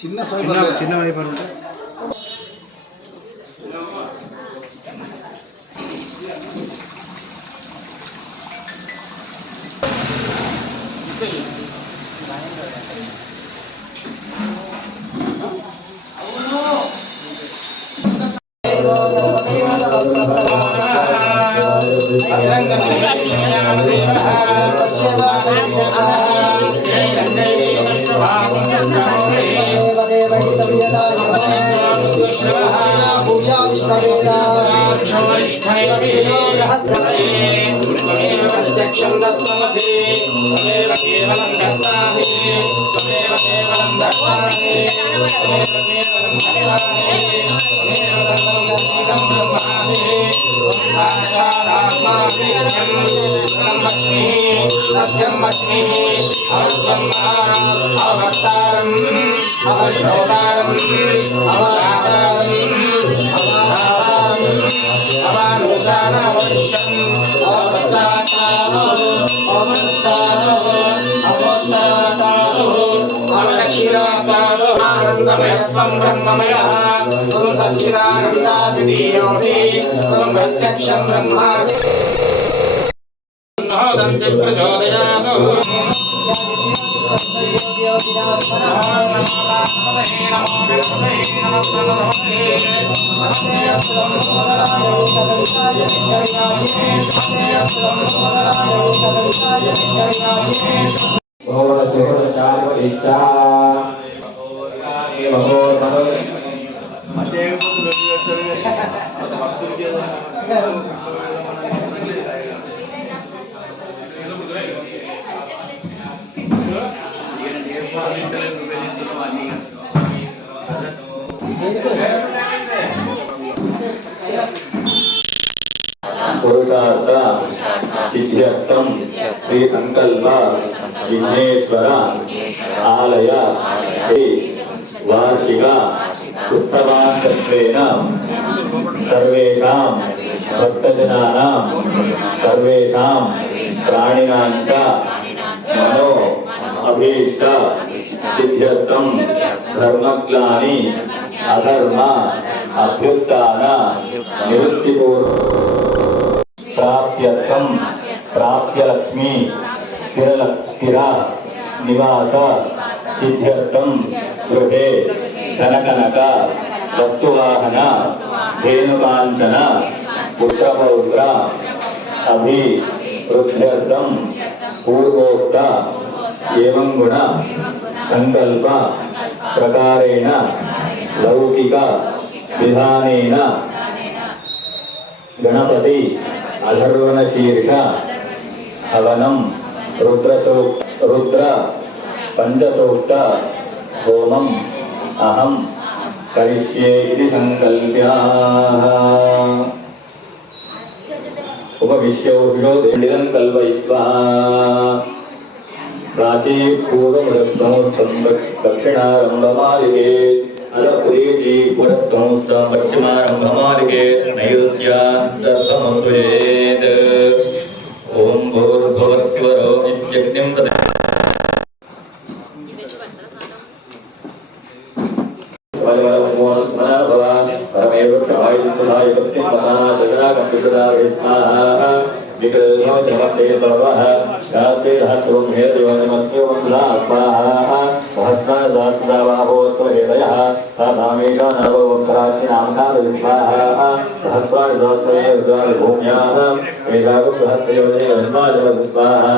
చిన్న వైపర్ ఉంటే पुरुषार्थ सिद्ध्यर्थम श्री संकल्प विघ्नेश्वर आलय वार्षिक उत्सवान्तत्वेन सर्वेषां भक्तजनानां सर्वेषां प्राणिनां च मनो अभीष्ट सिद्ध्यर्थम धर्मग्लानि अधर्म अभ्युत्थान निवृत्तिपूर्व प्राप्त्यर्थम प्राप्त्यलक्ष्मी स्थिर निवास सिद्ध्यर्थम गृहे धनकनक वस्तुवाहन धेनुकांचन पुत्रपौत्र अभिवृद्ध्यर्थम पूर्वोक्त एवं गुण संकल्प प्रकारेण लौकिक विधानेन गणपति अधर्वणशीर्ष हवनम रुद्र पंचसूक्त होमम अहम करिष्ये इति संकल्प्य उपविश्योषो देवं कल्पयित्वा प्राची पूर्वमुदग्नोस्तं दक्षिणारम्भमालिके अलपुरीति पुरस्तं पश्चिमारम्भमालिके नैऋत्यान्तरसमस्वेत् ओम भूर्भुवस्वरो इत्यग्निं परमेव क्षमाय भक्तिं मना जगना कंपितदारे स्वाहा विकल्यो जगते सर्वः शास्त्रे रहस्यं हेतुवन्मत्यो वन्दना स्वाहा सहस्रदासदावाहो त्वहेदयः साधामेका नववक्रासि नामकाद स्वाहा सहस्रादासये रुद्रभूम्याः वेदागो सहस्रयोजने वन्माजव स्वाहा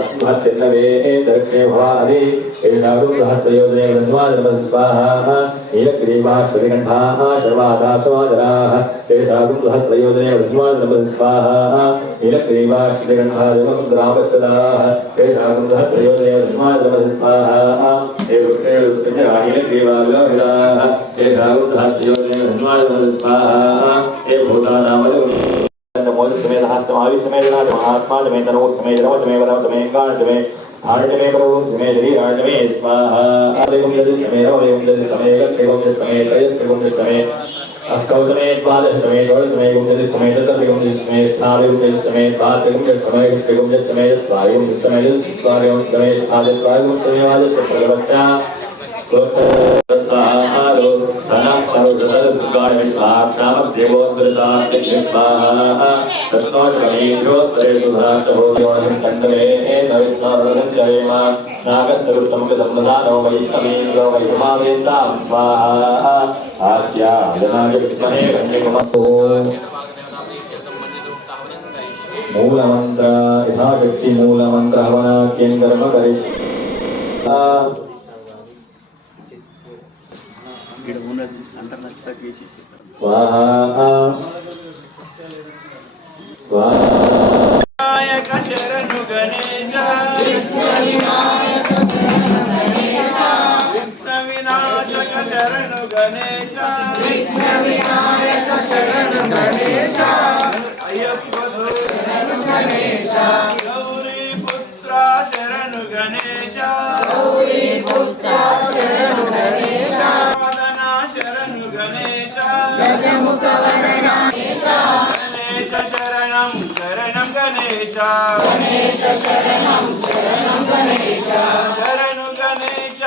अस्मत्तिन्नवे दक्षे भवानि वेदागो सहस्रयोजने वन्माजव स्वाहा नीलग्रीवाश्वरिगन्धाः सर्वादासमादराः वेदागो सहस्रयोजने वन्माजव स्वाहा नीलग्रीवाश्वरिगन्धाजमुद्रावसदाः वेदागो सहस्रयोजने वन्माजव स्वाहा नीलग्रीवालोहिताः वेदागो सहस्रयोजने वन्माजव स्वाहा हे भूतानामलो मोद समेत हस्तमावि समेत नाथ महात्मा में तनो समेत नव समेत वरव समेत कान समेत आर्ट में प्रभु समेत री आर्ट में स्वाहा आदिगुम यदि समेत ओम यदि समेत केवम समेत केवम समेत अस्कौ समेत द्वादश समेत और समेत गुम यदि समेत तत्गुम यदि समेत स्थालिगुम यदि समेत बातगुम यदि समेत केवम यदि समेत स्वायुम यदि समेत स्वायुम समेत आदि स्वायुम समेत आदि प्रगवच्चा स्वाहारो तनः परुषदर्गाय स्वाक्षामदेवोद्गृतात्मके स्वाहा तस्माद्गणेभ्योत्तरेषु धराचभोयोनिं कण्डले नविस्नादनं जयेम नागस्वरूपसमुखदम्बधानो वैष्णवेन्द्रो वैष्णवेन्द्रां स्वाहा आस्यादनाय विद्महे कन्यकुमस्तु मूलमन्त्र यथाशक्ति मूलमन्त्र हवनाख्यं कर्म करिष्यामि स्वाहा विनायक शरणु गणेश विघ्न विनायक शरणु गणेश अय्यप्प शरणु गणेश गौरी पुत्र शरणु गणेश वदना शरणु गणेश गणेश शरणं शरणं गणेश शरणु गणेश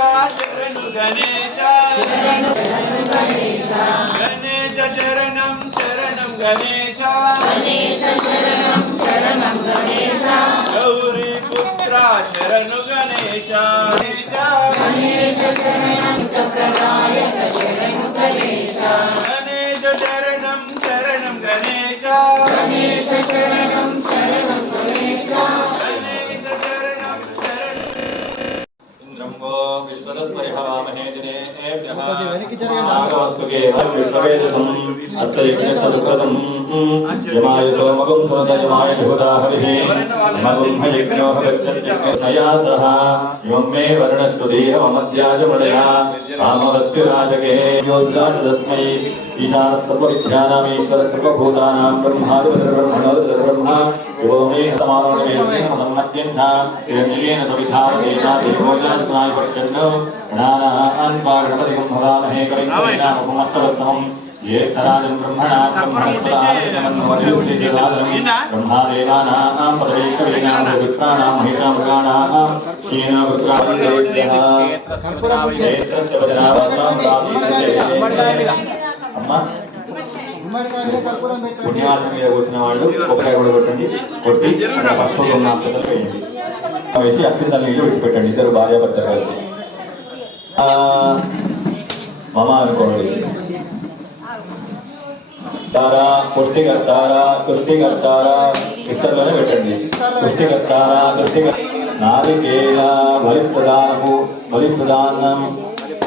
शरणु गणेश गणेश शरणं शरणं गणेश गौरी पुत्र शरणु गणेश गणेश शरणं शरणं गणेश गणेश शरणं इंद्रं वो विश्वदस्परिहवामहे दिनेभ्यः आगमस्तुके विश्ववेदसम् अस्य यज्ञसदुकृतं यमाय सोमगुं सोदयमाय भूता हविः मगुं हयज्ञो हविष्यत्यज्ञया सह इमं मे वर्णश्रुधीहममद्याजमणया कामवस्तिराजके योद्धातस्मै ईशान सर्वविद्यानामीश्वर सर्वभूतानां ब्रह्मादिब्रह्मणोर्ब्रह्मा यो मे समारोहमेन हिरण्येन सविधावतेन देवोजातनाय पश्यन् गणानां गणपतिं भवामहे कविं ये सराजं ब्रह्मणां ब्रह्मादेवानां पदवीकवीनां विप्राणां महिषामृगाणां అమ్మ పుణ్యాసం మీద కూర్చున్న వాళ్ళు కొబ్బరి కూడా కొట్టండి కొట్టి పసుపు ఉన్న అక్షతలు వేయండి వేసి అక్షతలు నీళ్ళు విడిచిపెట్టండి ఇద్దరు భార్యాభర్త కలిసి మమ అనుకోండి తారా కుష్టికర్తారా ఇద్దరులోనే పెట్టండి కుష్టికర్తారా నారికేల బలిప్రదానం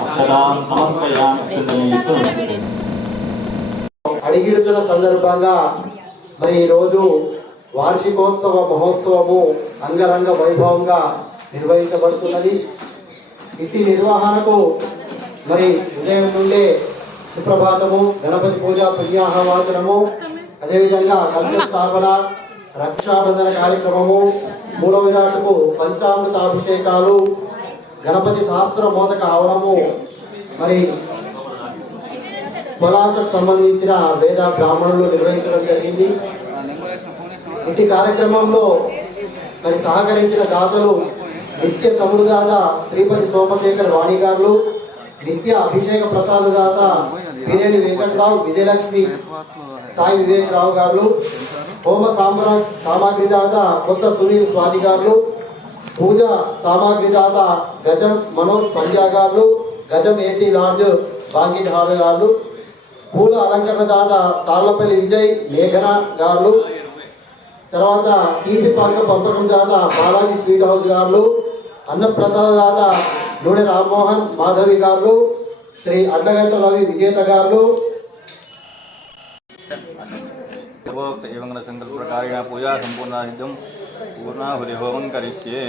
అక్షరాం సమర్పయామి అడిగిడుతున్న సందర్భంగా మరి ఈరోజు వార్షికోత్సవ మహోత్సవము అంగరంగ వైభవంగా నిర్వహించబడుతున్నది. ఇటు నిర్వహణకు మరి ఉదయం నుండే సుప్రభాతము, గణపతి పూజ, పుణ్యాహవాచనము, అదేవిధంగా కలశ స్థాపన, రక్షాబంధన కార్యక్రమము, మూల విరాట్కు పంచామృతాభిషేకాలు, గణపతి సహస్ర మోదక హవనము, మరి పొలాలకు సంబంధించిన వేద బ్రాహ్మణులు నిర్వహించడం జరిగింది. ఇటు కార్యక్రమంలో మరి సహకరించిన దాతలు నిత్య సముదాత శ్రీపతి సోమశేఖర్ వాణి గారు, నిత్య అభిషేక ప్రసాద దాత వీరేని వెంకట్రావు, విజయలక్ష్మి సాయి వివేకరావు గారు, హోమ సామాగ్రి దాత కొత్త సునీల్ స్వాతి గారు, పూజ సామాగ్రి దాత గజం మనోజ్ పంజా గారు, గజం ఏసీ లాడ్జ్ బాంగిట్ హాల్ గారు, పూల అలంకరణ దాత తాళ్లపల్లి విజయ్ మేఘన గారు, తర్వాత టీపీ పాక పంపకం దాత బాలాజీ స్వీట్ హౌస్ గారు, అన్నప్రసాద దాత నూనె రామ్మోహన్ మాధవి గారు, శ్రీ అడ్డగంట రవి విజేత గారు. సంకల్ప ప్రకారేణ పూజా సంపూర్ణ సిద్ధం పూర్ణాహుతి హోమం కరిష్యే.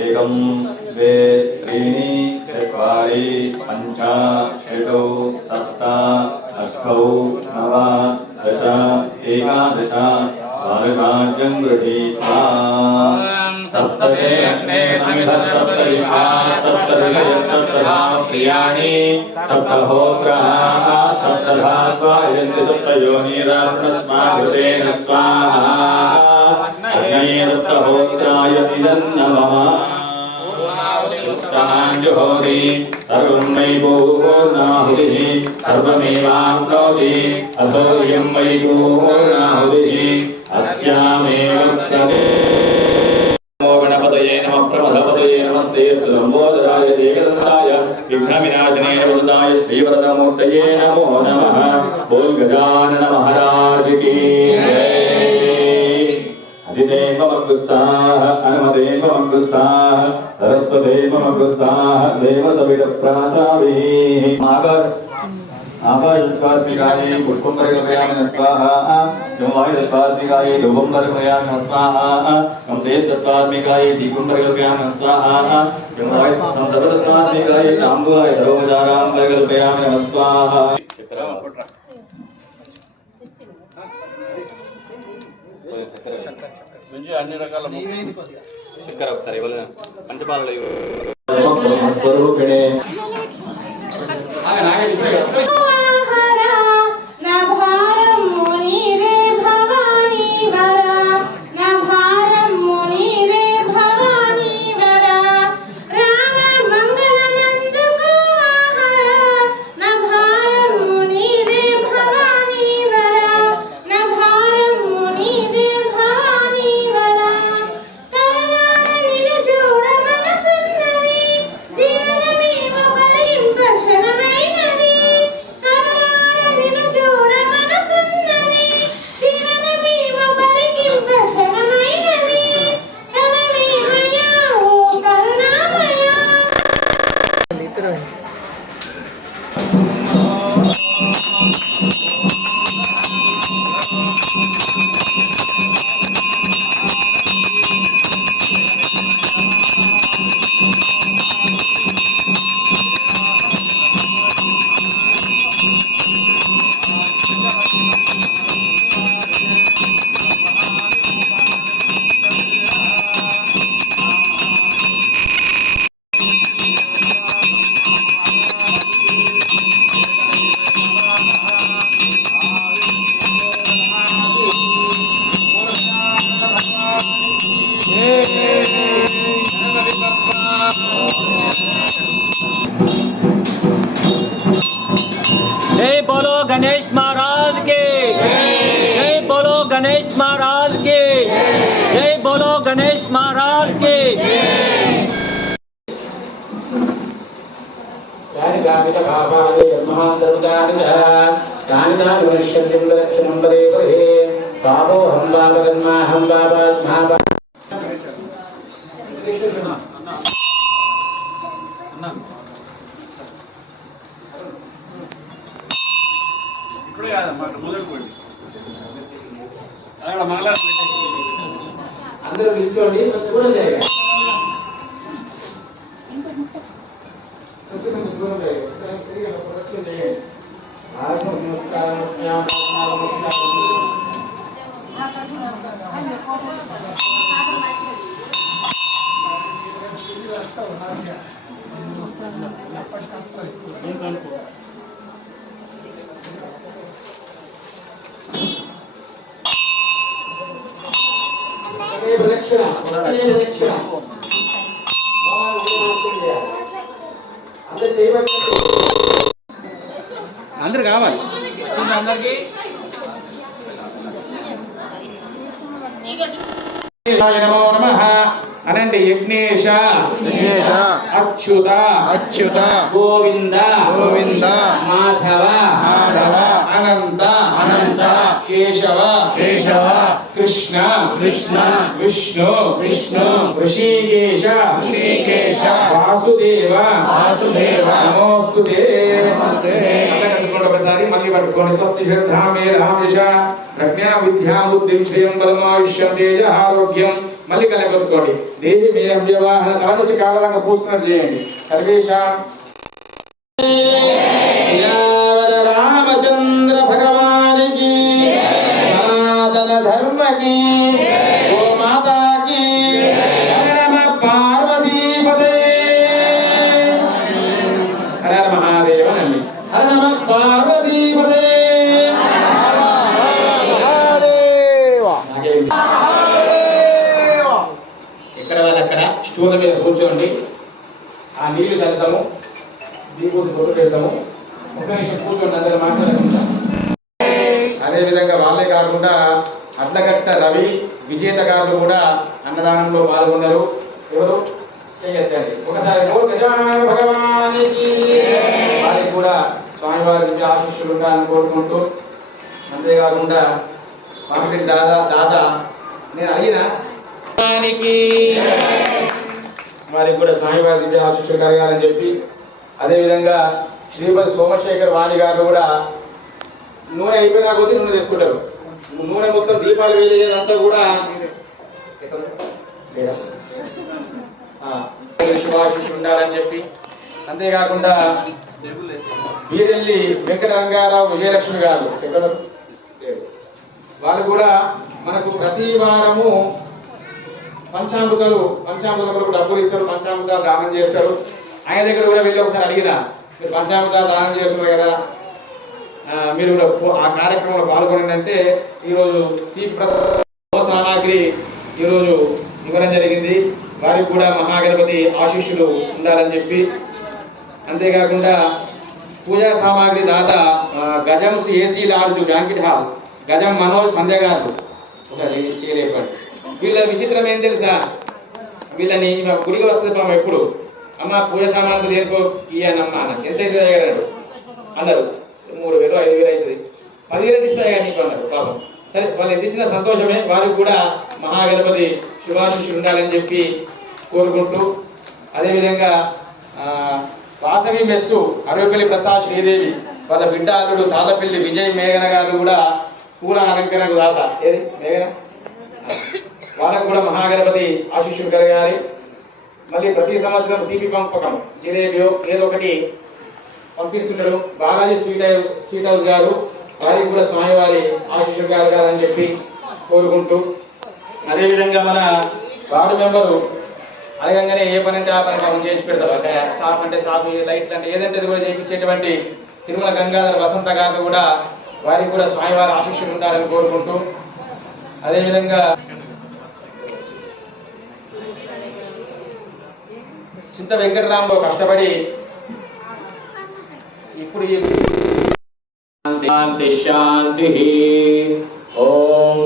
ఏకం ద్వే త్రీణి చత్వారి పంచ షటు సప్త అష్టౌ నవ దశ ఏకాదశ ద్వాదశాంతం గృహీత్వా సప్తతే అగ్నే సమిధ సప్తరిహా సప్తఋషయ సప్తధామ ప్రియాణి సప్తహోత్రః సప్తధాత్వా యంతి సప్తయోనిరాత్మస్మాకృతేన స్వాహా అగ్నయే సప్తహోత్రాయ ఇదం నమః. सर्वोत्तमाञ्जुहोति सर्वं वै पूर्णाहुतिः सर्वमेवाप्नोति अथो इयं वै पूर्णाहुतिः अस्यामेव नमो गणपतये नमः प्रमथपतये नमस्ते लम्बोदराय एकदन्ताय विघ्नविनाशिने वरदाय श्रीवरदमूर्तये नमो नमः बोल गजानन महाराज की जय। अधिदेव मङ्गुस्ताः अनुमदेव मङ्गुस्ताः सरस्वतेव मङ्गुस्ताः देवसविडप्रासाभिः आकाशत्वात्मिकायै पुष्पं परिकल्पयामि स्वाहा वायुत्वात्मिकायै धूपं परिकल्पयामि स्वाहा तेजत्वात्मिकायै दीपं परिकल्पयामि स्वाहा वायुत्वात्मिकायै ताम्बूलाय सर्वोपचारां परिकल्पयामि स्वाहा అన్ని రకాల చక్కెర ఒకసారి ఇవ్వలేదు పంచపాలలో స్వరూపిణే जय बोलो गणेश महाराज के जय बोलो गणेश महाराज के जय बोलो गणेश महाराज के ఇప్పుడే కాదమ్మా మొదలు పోయి అక్కడ మంగళ అందరూ నిల్చోండి చూడండి అందరు కావాలి అందరికి నమో నమః అనండి యజ్ఞేశ అచ్యుత अच्युत గోవింద गोविंद మాధవ माधव అనంత अनंत కేశవ केशव కృష్ణ कृष्ण విష్ణు विष्णु ఋషికేశ ऋषिकेश వాసుదేవ वासुदेव నమోస్తుతే నమస్తే. ఒకసారి మళ్ళీ పట్టుకోండి స్వస్తి శ్రద్ధామే రామేశ ప్రజ్ఞా విద్యా బుద్ధిం శ్రేయం బలం ఆయుష్యం తేజ ఆరోగ్యం మళ్ళీ కలగొట్టుకోండి దేహి మేయం వ్యవహార తల నుంచి కావాలంగా పూస్తున్నట్టు చేయండి సర్వేషాం యావద రామచంద్ర భగవానికి సనాతన ధర్మకి గో మాతాకి నమ పార్వతీపదే హర మహాదేవనండి హర నమ పార్వతీపదే ఎక్కడ వాళ్ళు అక్కడ స్టూల్ మీద కూర్చోండి నీళ్లు చల్లుతాము, దీపూతి పొట్టు పెడతాము. ఒక నిమిషం కూర్చోండి, అందరూ మాట్లాడకుండా. అదేవిధంగా వాళ్ళే కాకుండా అడ్లగట్ట రవి విజేతగారులు కూడా అన్నదానంలో పాల్గొన్నారు. ఎవరు చేయొద్దండి ఒకసారి భగవానికి వారికి కూడా స్వామివారి నుంచి ఆశీస్సులు ఉండాలని కోరుకుంటూ, అంతేకాకుండా మార్కెట్ దాదా నేను అడిగిన వారికి కూడా స్వామివారి నుంచి ఆశీస్సులు కలగాలని చెప్పి, అదేవిధంగా శ్రీపతి సోమశేఖర్ వాణి గారు కూడా నూనె అయిపోయినా కొద్దీ నూనె తీసుకుంటారు. నూనె మొత్తం దీపాలు వేలేదంతా కూడా శుభాశిషులు ఉండాలని చెప్పి, అంతేకాకుండా వీరెల్లి వెంకట రంగారావు విజయలక్ష్మి గారు వాళ్ళు కూడా మనకు ప్రతి వారము పంచామృతాలు డబ్బులు ఇస్తారు, పంచామృతాలు దానం చేస్తారు. ఆయన దగ్గర కూడా వెళ్ళి ఒకసారి అడిగిన, మీరు పంచామృతాలు దానం చేస్తున్నారు కదా, మీరు కూడా ఆ కార్యక్రమంలో పాల్గొనండి అంటే ఈరోజు సామాగ్రి ఈరోజు ఇవ్వడం జరిగింది. వారికి కూడా మహాగణపతి ఆశీస్సులు ఉండాలని చెప్పి, అంతేకాకుండా పూజా సామాగ్రి దాత గజం ఏసీ లాడ్జ్ బ్యాంకెట్ హాల్ గజం మనోజ్ సంధ్య గారు చేయలేపండి. వీళ్ళ విచిత్రం ఏం తెలుసా, వీళ్ళని గుడికి వస్తుంది పాపం ఎప్పుడు, అమ్మ పూజ సామాన్లు దేనికో ఇయ్యానమ్మ అన్న, ఎంత అయితే అయ్యాడు అన్నారు. 3,000 5,000 అవుతుంది, 10,000 ఇస్తాయి కానీ నీకు అన్నారు పాపం. సరే వాళ్ళు ఎంత ఇచ్చిన సంతోషమే, వారికి కూడా మహాగణపతి శుభాశిషులు ఉండాలని చెప్పి కోరుకుంటూ, అదేవిధంగా వాసవి మెస్సు అరవపల్లి ప్రసాద్ శ్రీదేవి వాళ్ళ బిడ్డ అల్లుడు తాళ్ళపల్లి విజయ్ మేఘన గారు కూడా పూల అలంకరణకు దాత ఏది మేఘన, వాళ్ళకు కూడా మహాగణపతి ఆశీస్సులు కలగాలి. మళ్ళీ ప్రతి సంవత్సరం తీపి పంపకం జిలేబియో ఏదో ఒకటి పంపిస్తున్నారు. బాలాజీ స్వీట్ హౌస్ గారు వారికి కూడా స్వామివారి ఆశీస్సులు కలగాలని చెప్పి కోరుకుంటూ, అదేవిధంగా మన వార్డు మెంబరు అడగంగానే ఏ పని అంటే ఆ పని మనం చేసి పెడతారు. అంటే షాప్ అంటే షాప్, లైట్లు అంటే ఏదంటే అది కూడా చేయించేటువంటి తిరుమల గంగాధర వసంత గారు కూడా వారికి కూడా స్వామివారి ఆశీస్సులు ఉండాలని కోరుకుంటూ, అదేవిధంగా చింత వెంకటరాములో కష్టపడి ఇప్పుడు శాంతి. ఓం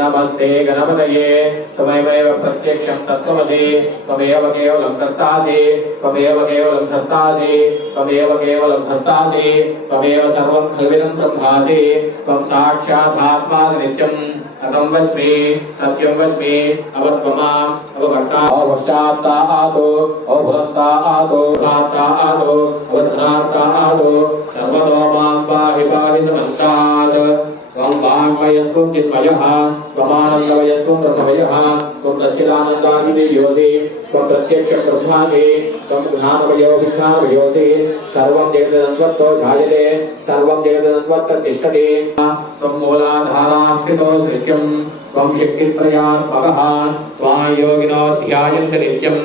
నమస్తే గణపతయే త్వమేవ ప్రత్యక్షం తత్వమసి త్వమేవ కేవలం కర్తాసి త్వమేవ కేవలం ధర్తాసి త్వమేవ కేవలం ధర్తాసి త్వమేవ సర్వం ఖల్విదం బ్రహ్మాసి త్వం సాక్షాదాత్మాసి నిత్యం అతం వచ్మి సత్యం వచ్మి అవత్వమాం అవవర్తా అవశ్చాత్తా ఆదో అవపురస్తా ఆదో ధాత్తా ఆదో అవధాత్తా ఆదో సర్వతో మాం పాహి పాహి సమస్తాత్ त्वं वाङ्मयस्तु चिन्मयः त्वमानन्दमयस्तु रसमयः त्वं सच्चिदानन्दादिदेयोऽसि त्वं प्रत्यक्षब्रह्मासि त्वं ज्ञानमयो विज्ञानमयोऽसि सर्वं जगदन्वत्तो जायते सर्वं जगदन्वत्त तिष्ठति त्वं मूलाधारास्थितो नित्यं त्वं शक्तित्रयात्मकः त्वां योगिनो ध्यायन्ति नित्यं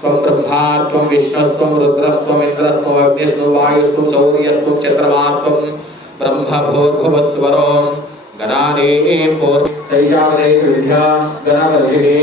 त्वं ब्रह्मा त्वं विष्णुस्त्वं रुद्रस्त्वं इन्द्रस्त्वं अग्निस्त्वं वायुस्त्वं सौर्यस्त्वं चन्द्रमास्त्वं ब्रह्मभूर्भुवस्वरो गणानीं शैयावदे विद्या गणावर्धिनी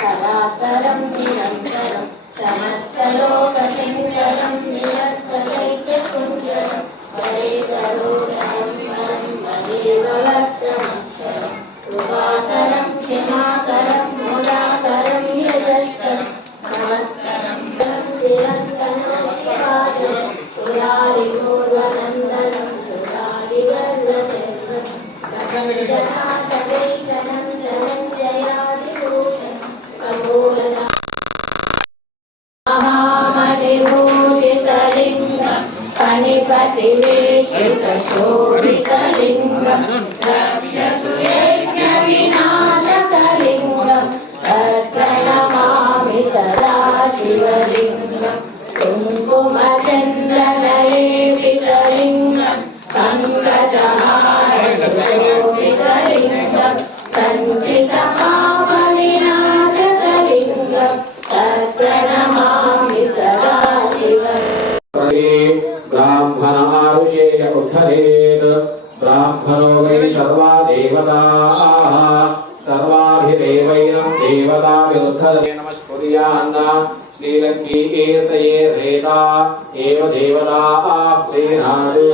सदातरं निरन्तरं समस्तलोकशङ्करं निरस्तदैत्यकुञ्जरं हरेकरोदरं मदेवलक्षमक्षरं कृपाकरं क्षमाकरं मुदाकरं यजस्करं नमस्करं निरन्तरं शिवाजं सुरारिपूर्वनन्दनं सुरारिगर्वचन्द्रं जनाशदैशनं धनञ्जयादिभूषणं कमूलना महामणिभूषितलिङ्गं फणिपतिवेशितशोभितलिङ्गं रक्षसुयज्ञविनाशकलिङ्गं तत्प्रणमामि सदा शिवलिङ्गं कुङ्कुमचन्दनलेपितलिङ्गं पङ्कजहारशोभितलिङ्गं सञ्चितपापविनाशकलिङ्गं तत्प्रणमामि सदा शिवलिङ्गं ब्राह्मण आरुषेय उद्धरे ब्रह्मणो वै सर्वा देवताः सर्वाभिदेवैनं देवताभिरुद्धते नमस्कुर्यान्न श्रीलक्ष्मीकीर्तये रेता एव देवताः प्रीणादु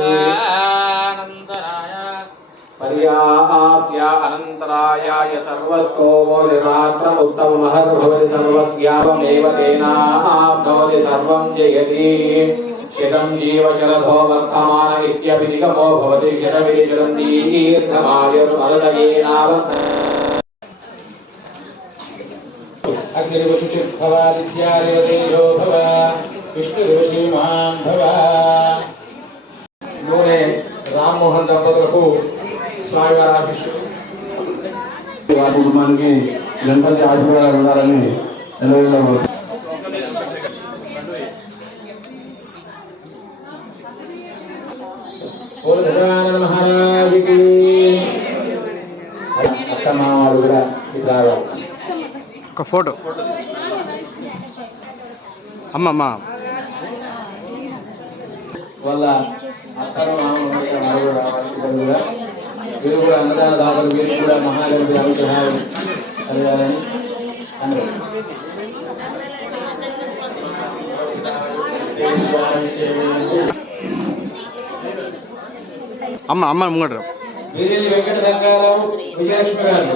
पर्याप्य अनन्तरायाय सर्वस्तोमो निरात्र उत्तममहर्भवति सर्वस्यावमेव तेनाप्नोति सर्वं जयति शतं जीवशरथो वर्तमान इत्यपि निगमो भवति शतमिति शतं दीर्घमायुर्मरुदयेनावर्त अग्निर्वशुचिर्भवादित्यादिवतेजो भव विष्णुर्वशीमान् भव नूने రామ్మోహన్ దంపతులకు స్వామివారి ఆశీస్సులు వారి కుటుంబానికి గణపతి ఆశీర్వాదాలు ఉండాలని నిలబెట్టుకోవాలి. మహారాజుకి అత్తమామాలు కూడా ఇట్లా ఒక ఫోటో అమ్మమ్మ వాళ్ళ అత్తను వీరు కూడా అన్నదాన దాతలు వీరు కూడా మహాగణపతి అనుగ్రహాలు కలగాలని అందరూ అమ్మ ముంగట వీరేలి వెంకట రంగారావు విజయలక్ష్మి గారు